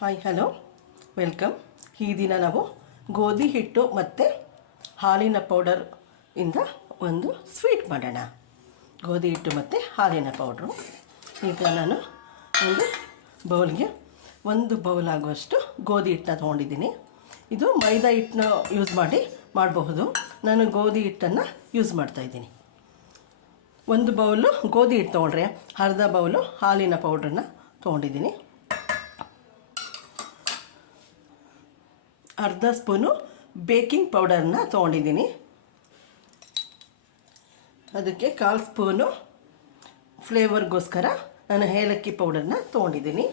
Hi hello welcome. ಈ ದಿನ ನಾವು ಗೋಧಿ ಹಿಟ್ಟು ಮತ್ತು ಹಾಲಿನ ಪೌಡರ್ ಇಂದ ಒಂದು ಸ್ವೀಟ್ ಮಾಡೋಣ. ಗೋಧಿ ಹಿಟ್ಟು ಮತ್ತು ಹಾಲಿನ ಪೌಡ್ರು. ಈಗ ನಾನು ಒಂದು ಬೌಲ್ಗೆ 1 ಬೌಲ್ ಆಗುವಷ್ಟು ಗೋಧಿ ಹಿಟ್ಟನ್ನ ತೊಗೊಂಡಿದ್ದೀನಿ. ಇದು ಮೈದಾ ಹಿಟ್ಟನ್ನ ಯೂಸ್ ಮಾಡಬಹುದು. ನಾನು ಗೋಧಿ ಹಿಟ್ಟನ್ನು ಯೂಸ್ ಮಾಡ್ತಾಯಿದ್ದೀನಿ. 1 ಬೌಲು ಗೋಧಿ ಹಿಟ್ಟು ತೊಗೊಂಡ್ರೆ ಅರ್ಧ ಬೌಲು ಹಾಲಿನ ಪೌಡ್ರನ್ನ ತೊಗೊಂಡಿದ್ದೀನಿ. ಅರ್ಧ ಸ್ಪೂನು ಬೇಕಿಂಗ್ ಪೌಡರ್ನ ತೊಗೊಂಡಿದ್ದೀನಿ. ಅದಕ್ಕೆ 1/4 ಸ್ಪೂನು ಫ್ಲೇವರ್ಗೋಸ್ಕರ ನಾನು ಏಲಕ್ಕಿ ಪೌಡರ್ನ ತೊಗೊಂಡಿದ್ದೀನಿ.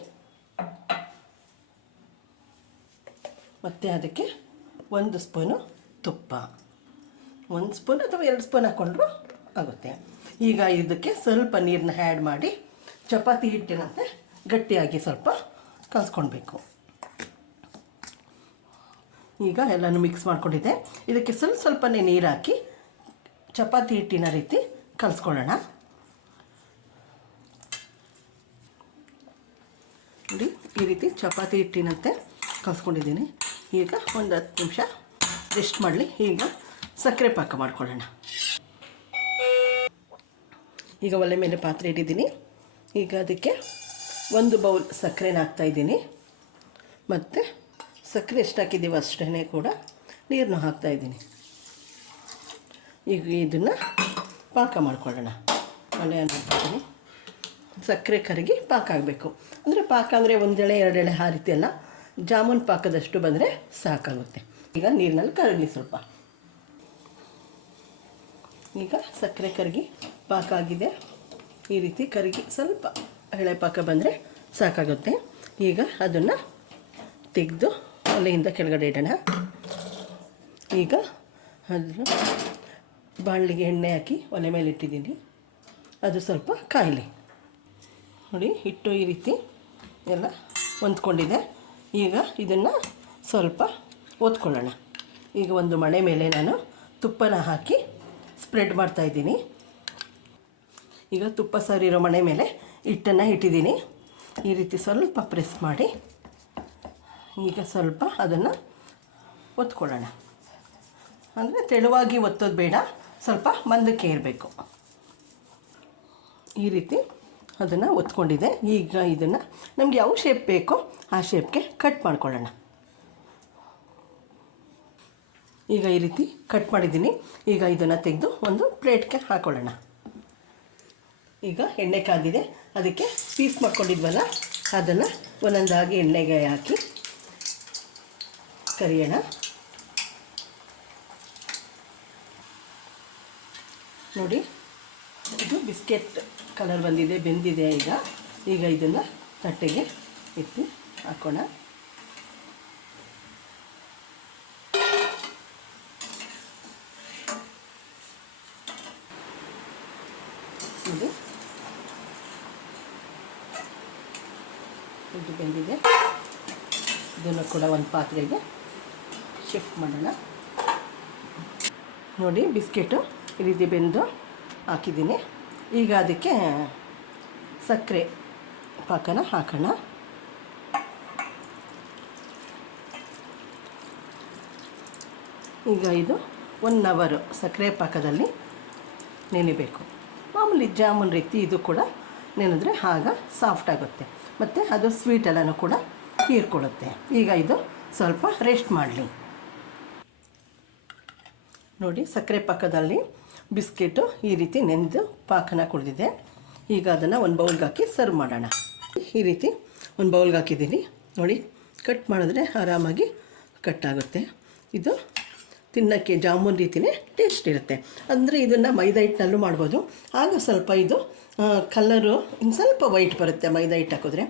ಮತ್ತು ಅದಕ್ಕೆ 1 ಸ್ಪೂನು ತುಪ್ಪ, 1 ಸ್ಪೂನ್ ಅಥವಾ 2 ಸ್ಪೂನ್ ಹಾಕ್ಕೊಂಡ್ರೂ ಆಗುತ್ತೆ. ಈಗ ಇದಕ್ಕೆ ಸ್ವಲ್ಪ ನೀರನ್ನ ಆ್ಯಡ್ ಮಾಡಿ ಚಪಾತಿ ಹಿಟ್ಟಿನಂತೆ ಗಟ್ಟಿಯಾಗಿ ಸ್ವಲ್ಪ ಕಲಿಸ್ಕೊಳ್ಬೇಕು. ಈಗ ಎಲ್ಲನೂ ಮಿಕ್ಸ್ ಮಾಡ್ಕೊಂಡಿದ್ದೆ. ಇದಕ್ಕೆ ಸ್ವಲ್ಪನೇ ನೀರು ಹಾಕಿ ಚಪಾತಿ ಹಿಟ್ಟಿನ ರೀತಿ ಕಲಿಸ್ಕೊಳ್ಳೋಣ. ನೋಡಿ, ಈ ರೀತಿ ಚಪಾತಿ ಹಿಟ್ಟಿನಂತೆ ಕಲಿಸ್ಕೊಂಡಿದ್ದೀನಿ. ಈಗ ಒಂದು 10 ನಿಮಿಷ ರೆಸ್ಟ್ ಮಾಡಲಿ. ಈಗ ಸಕ್ಕರೆ ಪಾಕ ಮಾಡ್ಕೊಳ್ಳೋಣ. ಈಗ ಒಲೆ ಮೇಲೆ ಪಾತ್ರೆ ಇಟ್ಟಿದ್ದೀನಿ. ಈಗ ಅದಕ್ಕೆ 1 ಬೌಲ್ ಸಕ್ಕರೆನ ಹಾಕ್ತಾಯಿದ್ದೀನಿ. ಮತ್ತು ಸಕ್ಕರೆ ಎಷ್ಟು ಹಾಕಿದ್ದೀವೋ ಅಷ್ಟೇ ಕೂಡ ನೀರನ್ನು ಹಾಕ್ತಾಯಿದ್ದೀನಿ. ಈಗ ಇದನ್ನು ಪಾಕ ಮಾಡ್ಕೊಳ್ಳೋಣ. ಒಲೆಯನ್ನು ಹಾಕ್ತೀನಿ. ಸಕ್ಕರೆ ಕರಗಿ ಪಾಕ ಆಗಬೇಕು. ಅಂದರೆ ಪಾಕ ಅಂದರೆ 1 ಎಳೆ 2 ಎಳೆ ಆ ರೀತಿ ಅಲ್ಲ, ಜಾಮೂನ್ ಪಾಕದಷ್ಟು ಬಂದರೆ ಸಾಕಾಗುತ್ತೆ. ಈಗ ನೀರಿನಲ್ಲಿ ಕರಗಲಿ ಸ್ವಲ್ಪ. ಈಗ ಸಕ್ಕರೆ ಕರಗಿ ಪಾಕ ಆಗಿದೆ. ಈ ರೀತಿ ಕರಗಿ ಸ್ವಲ್ಪ ಎಳೆ ಪಾಕ ಬಂದರೆ ಸಾಕಾಗುತ್ತೆ. ಈಗ ಅದನ್ನು ತೆಗೆದು ಒಲೆಯಿಂದ ಕೆಳಗಡೆ ಇಡೋಣ. ಈಗ ಅದನ್ನು ಬಾಣಲಿಗೆ ಎಣ್ಣೆ ಹಾಕಿ ಒಲೆ ಮೇಲೆ ಇಟ್ಟಿದ್ದೀನಿ. ಅದು ಸ್ವಲ್ಪ ಕಾಯಲಿ. ನೋಡಿ, ಹಿಟ್ಟು ಈ ರೀತಿ ಎಲ್ಲ ಹೊಂದ್ಕೊಂಡಿದೆ. ಈಗ ಇದನ್ನು ಸ್ವಲ್ಪ ಒತ್ಕೊಳ್ಳೋಣ. ಈಗ ಒಂದು ಮಣೆ ಮೇಲೆ ನಾನು ತುಪ್ಪನ ಹಾಕಿ ಸ್ಪ್ರೆಡ್ ಮಾಡ್ತಾಯಿದ್ದೀನಿ. ಈಗ ತುಪ್ಪ ಸರಿರೋ ಮಣೆ ಮೇಲೆ ಹಿಟ್ಟನ್ನು ಇಟ್ಟಿದ್ದೀನಿ. ಈ ರೀತಿ ಸ್ವಲ್ಪ ಪ್ರೆಸ್ ಮಾಡಿ ಈಗ ಸ್ವಲ್ಪ ಅದನ್ನು ಒತ್ಕೊಳ್ಳೋಣ. ಅಂದರೆ ತೆಳುವಾಗಿ ಒತ್ತೋದು ಬೇಡ, ಸ್ವಲ್ಪ ಮಂದಕ್ಕೆ ಇರಬೇಕು. ಈ ರೀತಿ ಅದನ್ನು ಒತ್ಕೊಂಡಿದೆ. ಈಗ ಇದನ್ನು ನಮಗೆ ಯಾವ ಶೇಪ್ ಬೇಕೋ ಆ ಶೇಪ್ಗೆ ಕಟ್ ಮಾಡ್ಕೊಳ್ಳೋಣ. ಈಗ ಈ ರೀತಿ ಕಟ್ ಮಾಡಿದ್ದೀನಿ. ಈಗ ಇದನ್ನು ತೆಗೆದು ಒಂದು ಪ್ಲೇಟ್ಗೆ ಹಾಕ್ಕೊಳ್ಳೋಣ. ಈಗ ಎಣ್ಣೆ ಕಾದಿದೆ. ಅದಕ್ಕೆ ಪೀಸ್ ಮಾಡ್ಕೊಂಡಿದ್ವಲ್ಲ ಅದನ್ನು ಒಂದೊಂದಾಗಿ ಎಣ್ಣೆಗೆ ಹಾಕಿ ಕರಿಯೋಣ. ನೋಡಿ, ಇದು ಬಿಸ್ಕೆಟ್ ಕಲರ್ ಬಂದಿದೆ, ಬೆಂದಿದೆ. ಈಗ ಇದನ್ನು ತಟ್ಟೆಗೆ ಎತ್ತಿ ಹಾಕೋಣ. ಇದು ಬೆಂದಿದೆ. ಇದನ್ನು ಕೂಡ ಒಂದು ಪಾತ್ರೆಗೆ ಶಿಫ್ಟ್ ಮಾಡೋಣ. ನೋಡಿ, ಬಿಸ್ಕೆಟು ಈ ರೀತಿ ಬೆಂದು ಹಾಕಿದ್ದೀನಿ. ಈಗ ಅದಕ್ಕೆ ಸಕ್ಕರೆ ಪಾಕನ ಹಾಕೋಣ. ಈಗ ಇದು 1 ಅವರ್ ಸಕ್ಕರೆ ಪಾಕದಲ್ಲಿ ನೆನೆಬೇಕು. ಮಾಮೂಲಿ ಜಾಮೂನ್ ರೀತಿ ಇದು ಕೂಡ ನೆನೆದ್ರೆ ಆಗ ಸಾಫ್ಟ್ ಆಗುತ್ತೆ ಮತ್ತು ಅದು ಸ್ವೀಟ್ ಎಲ್ಲನೂ ಕೂಡ ಹೀರ್ಕೊಳ್ಳುತ್ತೆ. ಈಗ ಇದು ಸ್ವಲ್ಪ ರೆಸ್ಟ್ ಮಾಡಲಿ. ನೋಡಿ, ಸಕ್ಕರೆ ಪಾಕದಲ್ಲಿ ಬಿಸ್ಕೆಟು ಈ ರೀತಿ ನೆನೆದು ಪಾಕನ ಕುಡಿದಿದೆ. ಈಗ ಅದನ್ನು ಒಂದು ಬೌಲ್ಗೆ ಹಾಕಿ ಸರ್ವ್ ಮಾಡೋಣ. ಈ ರೀತಿ ಒಂದು ಬೌಲ್ಗೆ ಹಾಕಿದ್ದೀನಿ. ನೋಡಿ, ಕಟ್ ಮಾಡಿದ್ರೆ ಆರಾಮಾಗಿ ಕಟ್ ಆಗುತ್ತೆ. ಇದು ತಿನ್ನೋಕ್ಕೆ ಜಾಮೂನ್ ರೀತಿಯೇ ಟೇಸ್ಟ್ ಇರುತ್ತೆ. ಅಂದರೆ ಇದನ್ನು ಮೈದಾ ಹಿಟ್ಟಿನಲ್ಲೂ ಮಾಡ್ಬೋದು. ಆಗ ಸ್ವಲ್ಪ ಇದು ಕಲರು ಇನ್ನು ಸ್ವಲ್ಪ ವೈಟ್ ಬರುತ್ತೆ ಮೈದಾ ಹಿಟ್ಟು ಹಾಕಿದ್ರೆ.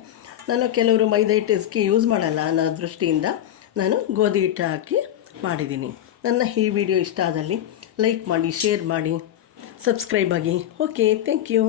ನಾನು ಕೆಲವರು ಮೈದಾ ಹಿಟ್ಟಿಗೆ ಯೂಸ್ ಮಾಡಲ್ಲ ಅನ್ನೋ ದೃಷ್ಟಿಯಿಂದ ನಾನು ಗೋಧಿ ಹಿಟ್ಟು ಹಾಕಿ ಮಾಡಿದ್ದೀನಿ. ನನ್ನ ಈ ವಿಡಿಯೋ ಇಷ್ಟ ಆದಲ್ಲಿ ಲೈಕ್ ಮಾಡಿ, ಶೇರ್ ಮಾಡಿ, ಸಬ್ಸ್ಕ್ರೈಬ್ ಆಗಿ. Okay, thank you.